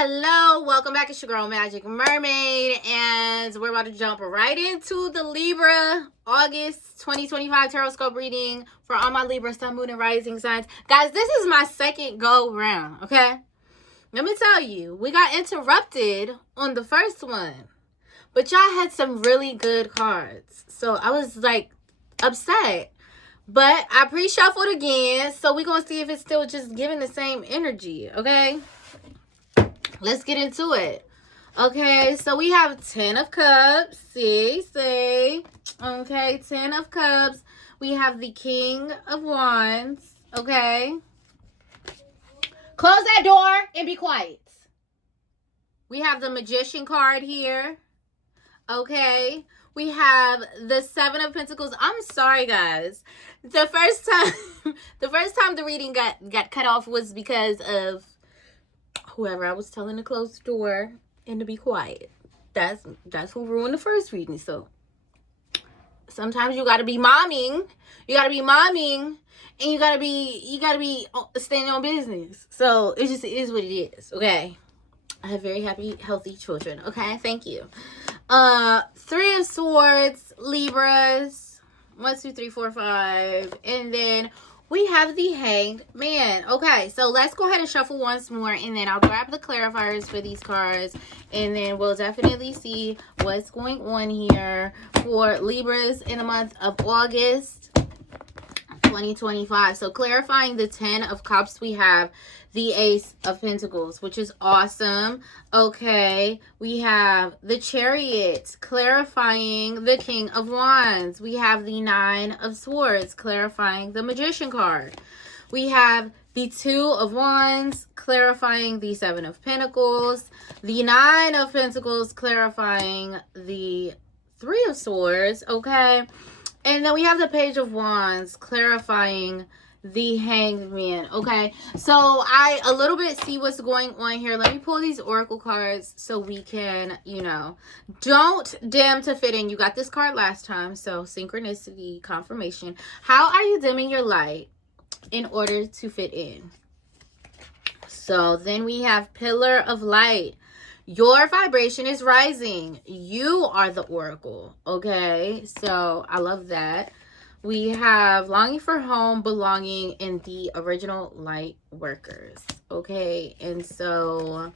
Hello, welcome back. It's your girl Magic Mermaid, and we're about to jump right into the Libra August 2025 Tarotscope reading for all my Libra Sun, Moon, and Rising signs. Guys, this is my second go round, okay? Let me tell you, we got interrupted on the first one, but y'all had some really good cards, so I was like upset. But I pre-shuffled again, so we're gonna see if it's still just giving the same energy, okay? Let's get into it. Okay, so we have 10 of Cups. See. Okay, 10 of Cups. We have the King of Wands. Okay. Close that door and be quiet. We have the Magician card here. Okay. We have the 7 of Pentacles. I'm sorry, guys. The first time the reading got cut off was because of whoever I was telling to close the door and to be quiet. That's who ruined the first reading. So sometimes you gotta be momming. You gotta be momming, and you gotta be standing on business. So it just is what it is. Okay. I have very happy, healthy children. Okay, thank you. 3 of Swords, Libras. 1, 2, 3, 4, 5, and then we have the Hanged Man. Okay, so let's go ahead and shuffle once more, and then I'll grab the clarifiers for these cards, and then we'll definitely see what's going on here for Libras in the month of August 2025. So clarifying the 10 of Cups, we have the Ace of Pentacles, which is awesome. Okay, we have the Chariot, clarifying the King of Wands. We have the 9 of Swords, clarifying the Magician card. We have the 2 of Wands, clarifying the 7 of Pentacles. The 9 of Pentacles, clarifying the 3 of Swords. Okay, and then we have the Page of Wands, clarifying the Hanged Man. Okay, so I a little bit see what's going on here. Let me pull these oracle cards so we can, don't dim to fit in. You got this card last time, so synchronicity, confirmation. How are you dimming your light in order to fit in? So then we have Pillar of Light. Your vibration is rising. You are the oracle. Okay, so I love that. We have Longing for Home, Belonging, and the Original Light Workers. Okay, and so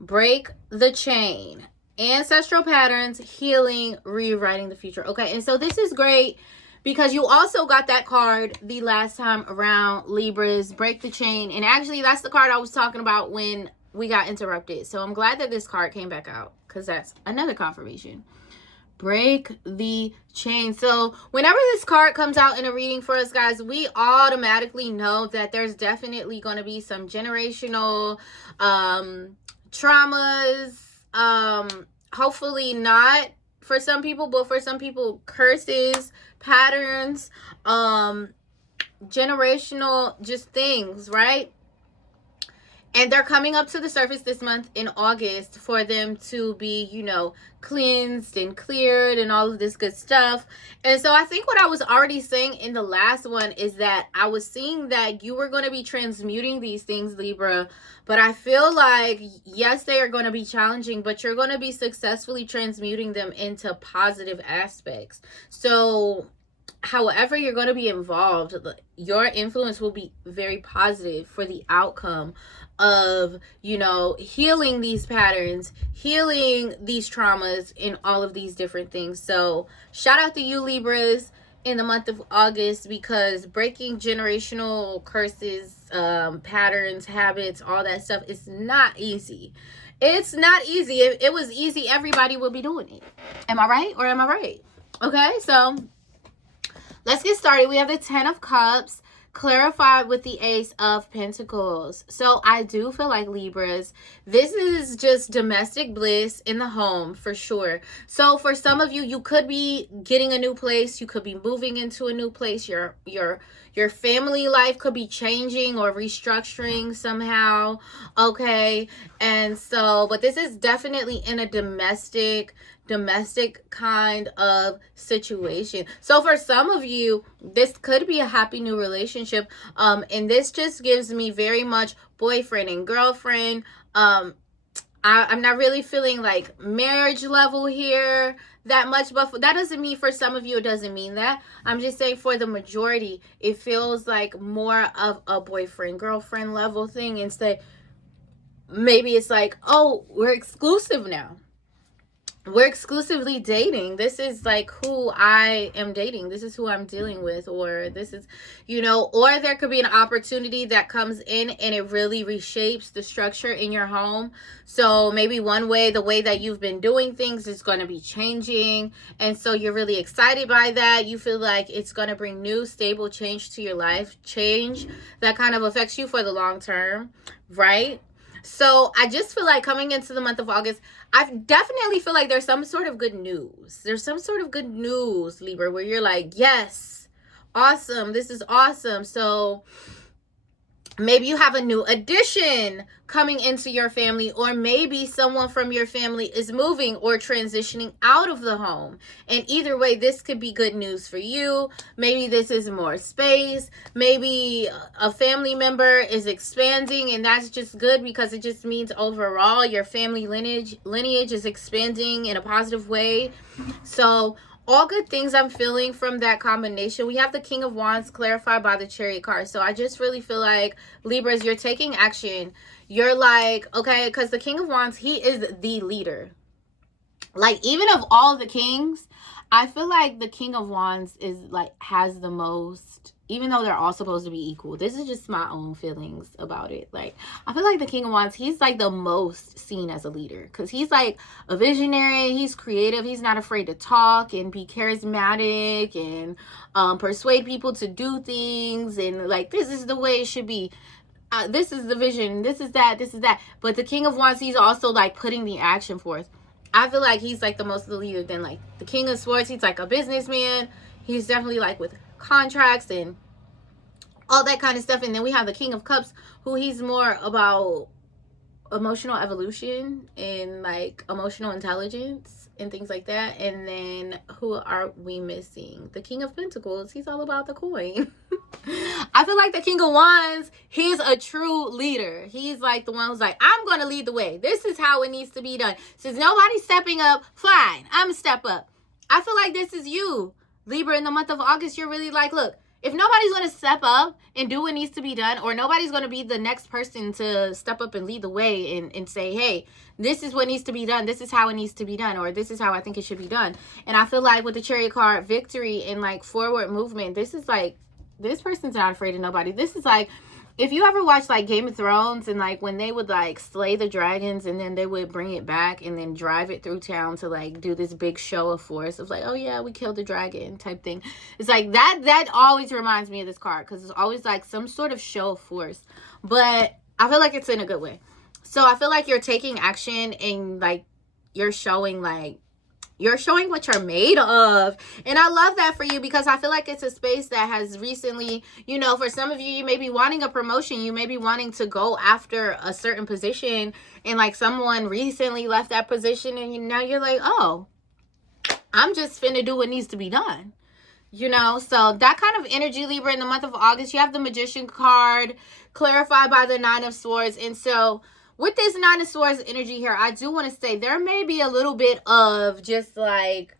Break the Chain, Ancestral Patterns, Healing, Rewriting the Future. Okay, and so this is great because you also got that card the last time around, Libras, Break the Chain. And actually, that's the card I was talking about when we got interrupted. So I'm glad that this card came back out because that's another confirmation. Break the chain. So whenever this card comes out in a reading for us, guys, we automatically know that there's definitely going to be some generational traumas. Hopefully not for some people, but for some people, curses, patterns, generational just things, right? And they're coming up to the surface this month in August for them to be, cleansed and cleared and all of this good stuff. And so I think what I was already saying in the last one is that I was seeing that you were going to be transmuting these things, Libra. But I feel like, yes, they are going to be challenging, but you're going to be successfully transmuting them into positive aspects. So however you're going to be involved, your influence will be very positive for the outcome of, healing these patterns, healing these traumas, and all of these different things. So shout out to you, Libras, in the month of August, because breaking generational curses, patterns, habits, all that stuff is not easy. It's not easy. If it was easy, everybody would be doing it. Am I right or am I right? Okay, so let's get started. We have the 10 of Cups, clarified with the Ace of Pentacles. So I do feel like, Libras, this is just domestic bliss in the home for sure. So for some of you, you could be getting a new place. You could be moving into a new place. Your family life could be changing or restructuring somehow. Okay, and so, but this is definitely in a domestic kind of situation. So for some of you, this could be a happy new relationship, and this just gives me very much boyfriend and girlfriend I'm not really feeling like marriage level here that much, but that doesn't mean for some of you it doesn't mean that. I'm just saying for the majority it feels like more of a boyfriend girlfriend level thing, instead maybe it's like, oh, we're exclusive now, we're exclusively dating, this is like who I am dating, this is who I'm dealing with, or this is, or there could be an opportunity that comes in and it really reshapes the structure in your home. So maybe the way that you've been doing things is going to be changing, and so you're really excited by that. You feel like it's going to bring new stable change to your life, change that kind of affects you for the long term, right? So I just feel like coming into the month of August, I definitely feel like there's some sort of good news. There's some sort of good news, Libra, where you're like, yes, awesome. This is awesome. So maybe you have a new addition coming into your family, or maybe someone from your family is moving or transitioning out of the home. And either way, this could be good news for you. Maybe this is more space. Maybe a family member is expanding, and that's just good because it just means overall your family lineage is expanding in a positive way. So all good things I'm feeling from that combination. We have the King of Wands clarified by the Chariot card. So I just really feel like, Libras, you're taking action. You're like, okay, because the King of Wands, he is the leader. Like, even of all the kings, I feel like the King of Wands is like, has the most, even though they're all supposed to be equal. This is just my own feelings about it. Like, I feel like the King of Wands, he's like the most seen as a leader, because he's like a visionary, he's creative, he's not afraid to talk and be charismatic and persuade people to do things, and like, this is the way it should be. This is the vision, this is that. But the King of Wands, he's also like putting the action forth. I feel like he's like the most leader than like the King of Swords. He's like a businessman. He's definitely like with contracts and all that kind of stuff. And then we have the King of Cups, who he's more about emotional evolution and like emotional intelligence and things like that. And then who are we missing? The King of Pentacles. He's all about the coin. I feel like the King of Wands, he's a true leader. He's like the one who's like, I'm going to lead the way. This is how it needs to be done. Since nobody's stepping up, fine, I'm going to step up. I feel like this is you, Libra. In the month of August, you're really like, look, if nobody's going to step up and do what needs to be done, or nobody's going to be the next person to step up and lead the way and say, hey, this is what needs to be done, this is how it needs to be done, or this is how I think it should be done. And I feel like with the Chariot card, victory and like forward movement, this is like, this person's not afraid of nobody. This is like, if you ever watch like Game of Thrones, and like when they would like slay the dragons and then they would bring it back and then drive it through town to like do this big show of force of like, oh yeah, we killed the dragon type thing. It's like that always reminds me of this card, because it's always like some sort of show of force, but I feel like it's in a good way. So I feel like you're taking action, and like you're showing what you're made of. And I love that for you, because I feel like it's a space that has recently, for some of you, you may be wanting a promotion, you may be wanting to go after a certain position, and like someone recently left that position, and now you're like, oh, I'm just finna do what needs to be done. So that kind of energy, Libra, in the month of August. You have the Magician card clarified by the Nine of Swords. And so with this Nine of Swords energy here, I do want to say there may be a little bit of just like,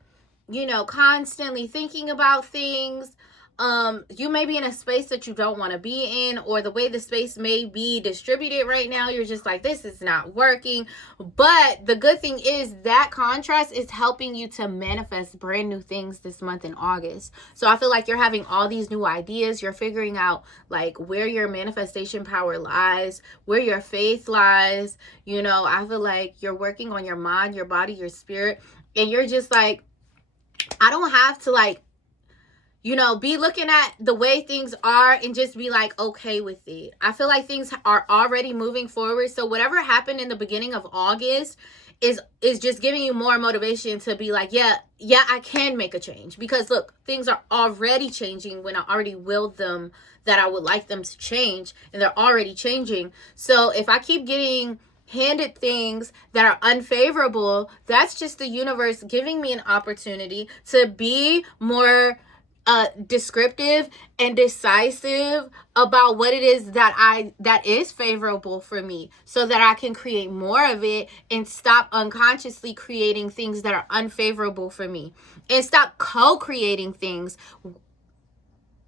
constantly thinking about things. You may be in a space that you don't want to be in, or the way the space may be distributed right now, you're just like, this is not working. But the good thing is that contrast is helping you to manifest brand new things this month in August. So I feel like you're having all these new ideas. You're figuring out like where your manifestation power lies, where your faith lies. I feel like you're working on your mind, your body, your spirit, and you're just like, I don't have to like, be looking at the way things are and just be like, okay with it. I feel like things are already moving forward. So whatever happened in the beginning of August is just giving you more motivation to be like, yeah, I can make a change. Because look, things are already changing when I already willed them that I would like them to change, and they're already changing. So if I keep getting handed things that are unfavorable, that's just the universe giving me an opportunity to be more descriptive and decisive about what it is that is favorable for me, so that I can create more of it and stop unconsciously creating things that are unfavorable for me, and stop co-creating things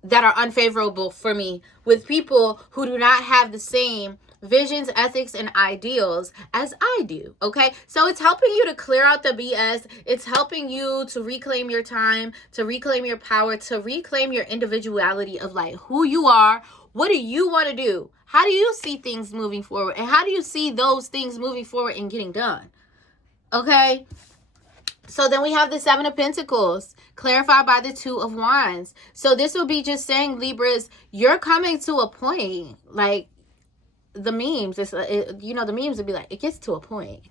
that are unfavorable for me with people who do not have the same visions, ethics, and ideals as I do. Okay, so it's helping you to clear out the BS. It's helping you to reclaim your time, to reclaim your power, to reclaim your individuality of like who you are. What do you want to do? How do you see things moving forward, and how do you see those things moving forward and getting done? Okay, so then we have the Seven of Pentacles, clarified by the Two of Wands. So this will be just saying, Libras, you're coming to a point, like the memes, the memes would be like, it gets to a point.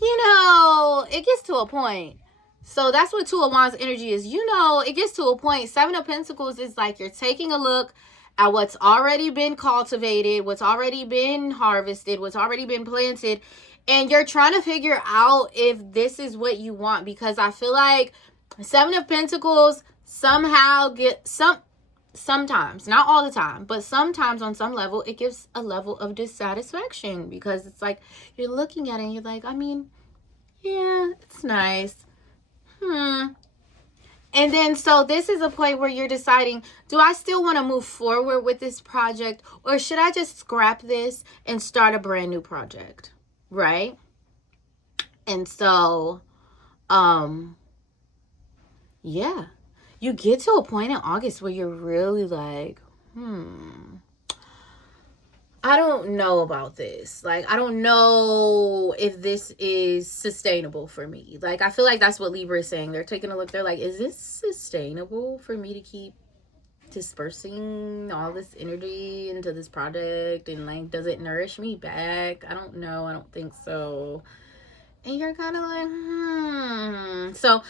It gets to a point. So that's what Two of Wands energy is. It gets to a point. Seven of Pentacles is like you're taking a look at what's already been cultivated, what's already been harvested, what's already been planted, and you're trying to figure out if this is what you want, because I feel like Seven of Pentacles somehow sometimes, not all the time, but sometimes on some level, it gives a level of dissatisfaction, because it's like you're looking at it and you're like, I mean, yeah, it's nice. And then, so this is a point where you're deciding, do I still want to move forward with this project, or should I just scrap this and start a brand new project? Right? And so, yeah, you get to a point in August where you're really like, I don't know about this. Like, I don't know if this is sustainable for me. Like, I feel like that's what Libra is saying. They're taking a look. They're like, is this sustainable for me to keep dispersing all this energy into this project? And, like, does it nourish me back? I don't know. I don't think so. And you're kind of like, So,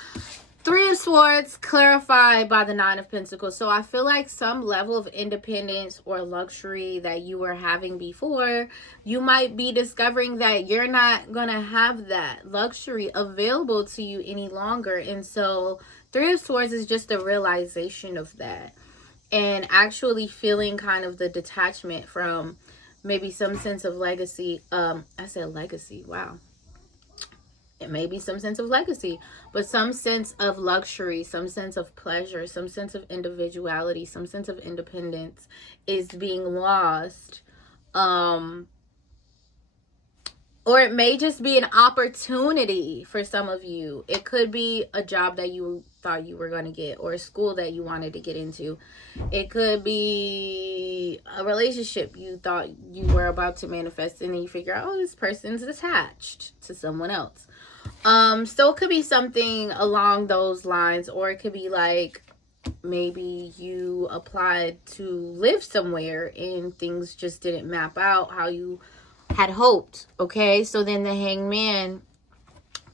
Three of Swords clarified by the Nine of Pentacles. So I feel like some level of independence or luxury that you were having before, you might be discovering that you're not going to have that luxury available to you any longer. And so Three of Swords is just a realization of that, and actually feeling kind of the detachment from maybe some sense of legacy. I said legacy. Wow. It may be some sense of legacy, but some sense of luxury, some sense of pleasure, some sense of individuality, some sense of independence is being lost. Or it may just be an opportunity for some of you. It could be a job that you thought you were going to get, or a school that you wanted to get into. It could be a relationship you thought you were about to manifest, and then you figure out, oh, this person's attached to someone else. So it could be something along those lines, or it could be like maybe you applied to live somewhere and things just didn't map out how you had hoped. Okay, so then the Hangman,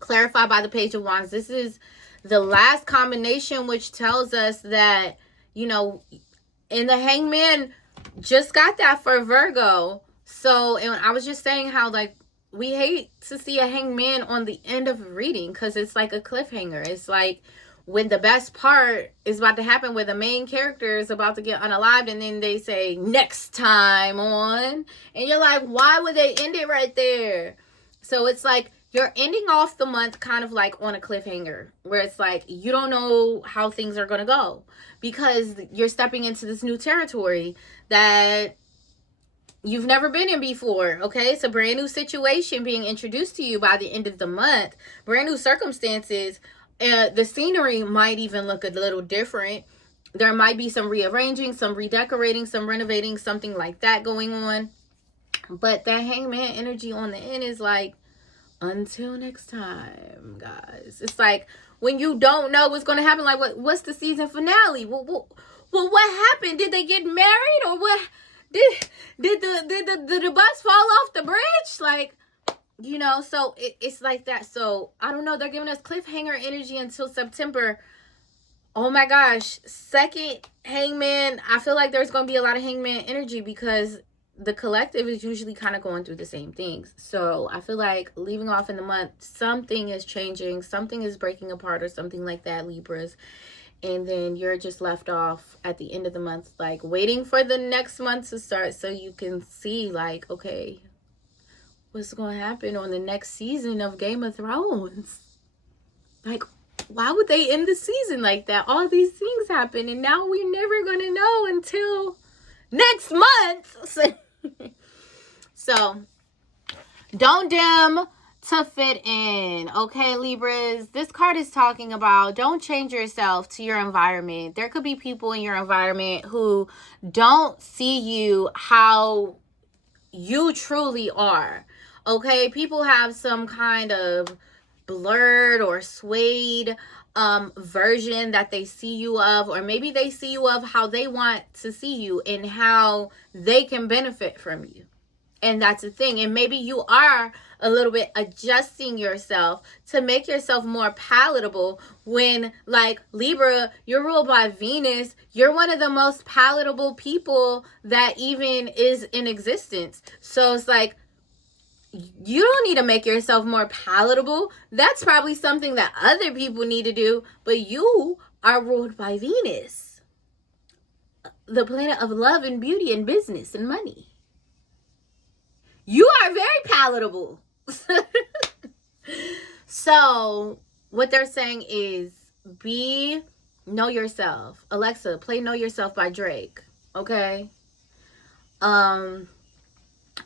clarified by the Page of Wands. This is the last combination, which tells us that, and the Hangman just got that for Virgo. So, and I was just saying how, like, we hate to see a hangman on the end of a reading, because it's like a cliffhanger. It's like when the best part is about to happen, where the main character is about to get unalived, and then they say next time on, and you're like, why would they end it right there? So it's like you're ending off the month kind of like on a cliffhanger, where it's like you don't know how things are going to go, because you're stepping into this new territory that you've never been in before. Okay, it's a brand new situation being introduced to you by the end of the month. Brand new circumstances. The scenery might even look a little different. There might be some rearranging, some redecorating, some renovating, something like that going on. But that Hangman energy on the end is like, until next time, guys. It's like when you don't know what's going to happen. Like, what's the season finale? Well, what happened? Did they get married, or what? Did the bus fall off the bridge? Like, so it's like that. So I don't know. They're giving us cliffhanger energy until September. Oh my gosh. Second Hangman. I feel like there's going to be a lot of Hangman energy, because the collective is usually kind of going through the same things. So I feel like leaving off in the month, something is changing, something is breaking apart, or something like that, Libras. And then you're just left off at the end of the month, like waiting for the next month to start so you can see, like, okay, what's going to happen on the next season of Game of Thrones? Like, why would they end the season like that? All these things happen, and now we're never going to know until next month. So don't dim to fit in, okay, Libras? This card is talking about don't change yourself to your environment. There could be people in your environment who don't see you how you truly are, okay? People have some kind of blurred or swayed version that they see you of, or maybe they see you of how they want to see you and how they can benefit from you. And that's the thing. And maybe you are a little bit adjusting yourself to make yourself more palatable when, like, Libra, you're ruled by Venus. You're one of the most palatable people that even is in existence. So it's like, you don't need to make yourself more palatable. That's probably something that other people need to do. But you are ruled by Venus, the planet of love and beauty and business and money. You are very palatable. So what they're saying is know yourself. Alexa, play Know Yourself by Drake. Okay.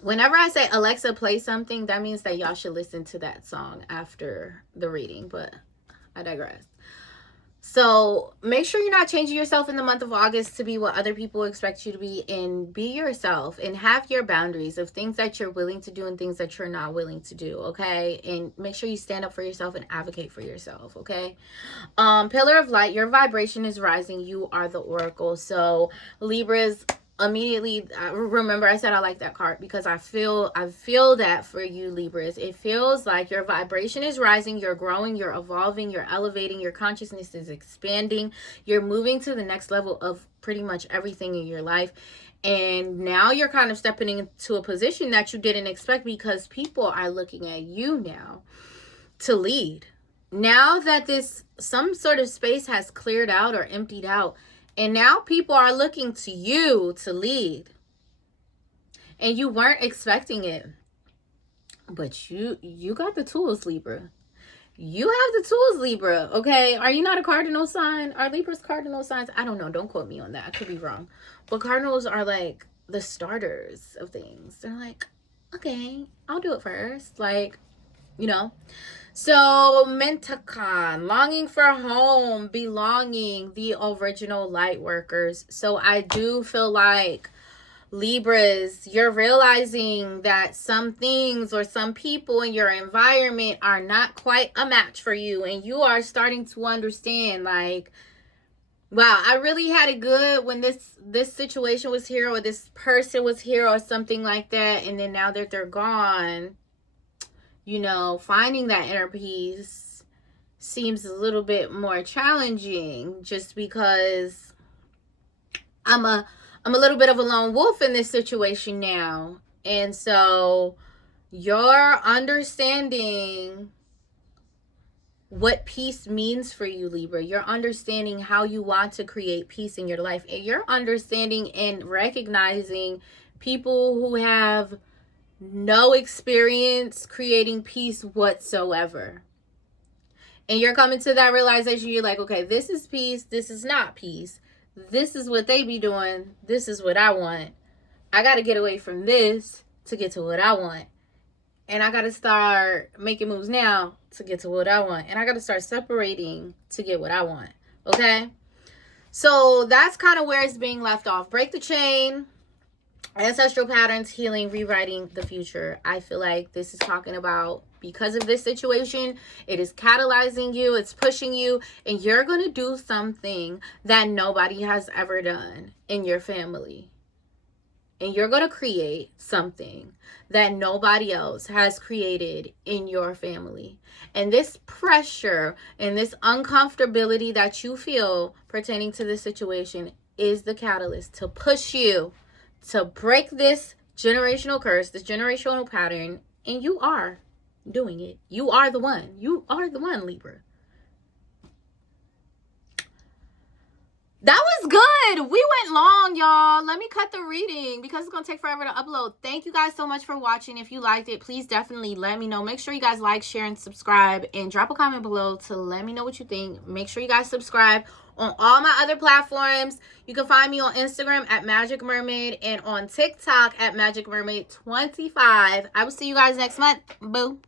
Whenever I say Alexa, play something, that means that y'all should listen to that song after the reading, but I digress. So make sure you're not changing yourself in the month of August to be what other people expect you to be, and be yourself and have your boundaries of things that you're willing to do and things that you're not willing to do, okay? And make sure you stand up for yourself and advocate for yourself, okay? Pillar of Light, your vibration is rising. You are the oracle. So Libras, immediately, remember I said I like that card because I feel that for you, Libras. It feels like your vibration is rising, you're growing, you're evolving, you're elevating, your consciousness is expanding, you're moving to the next level of pretty much everything in your life. And now you're kind of stepping into a position that you didn't expect, because people are looking at you now to lead. Now that some sort of space has cleared out or emptied out, and now people are looking to you to lead. And you weren't expecting it. But you got the tools, Libra. You have the tools, Libra, okay? Are you not a cardinal sign? Are Libras cardinal signs? I don't know. Don't quote me on that. I could be wrong. But cardinals are like the starters of things. They're like, okay, I'll do it first. Like, you know. So Mentacon, longing for home, belonging, the original light workers. So I do feel like, Libras, you're realizing that some things or some people in your environment are not quite a match for you, and you are starting to understand, like, wow, I really had it good when this situation was here, or this person was here, or something like that, and then now that they're gone, you know, finding that inner peace seems a little bit more challenging, just because I'm a little bit of a lone wolf in this situation now. And so you're understanding what peace means for you, Libra. You're understanding how you want to create peace in your life. And you're understanding and recognizing people who have no experience creating peace whatsoever. And you're coming to that realization. You're like, okay, this is peace. This is not peace. This is what they be doing. This is what I want. I got to get away from this to get to what I want. And I got to start making moves now to get to what I want. And I got to start separating to get what I want. Okay? So that's kind of where it's being left off. Break the chain. Ancestral patterns, healing, rewriting the future. I feel like this is talking about, because of this situation, it is catalyzing you, it's pushing you, and you're going to do something that nobody has ever done in your family. And you're going to create something that nobody else has created in your family. And this pressure and this uncomfortability that you feel pertaining to this situation is the catalyst to push you to break this generational curse, this generational pattern, and you are doing it. You are the one. You are the one, Libra. That was good. We went long, y'all. Let me cut the reading because it's going to take forever to upload. Thank you guys so much for watching. If you liked it, please definitely let me know. Make sure you guys like, share, and subscribe. And drop a comment below to let me know what you think. Make sure you guys subscribe on all my other platforms. You can find me on Instagram at Magic Mermaid and on TikTok at Magic Mermaid 25. I will see you guys next month. Boo.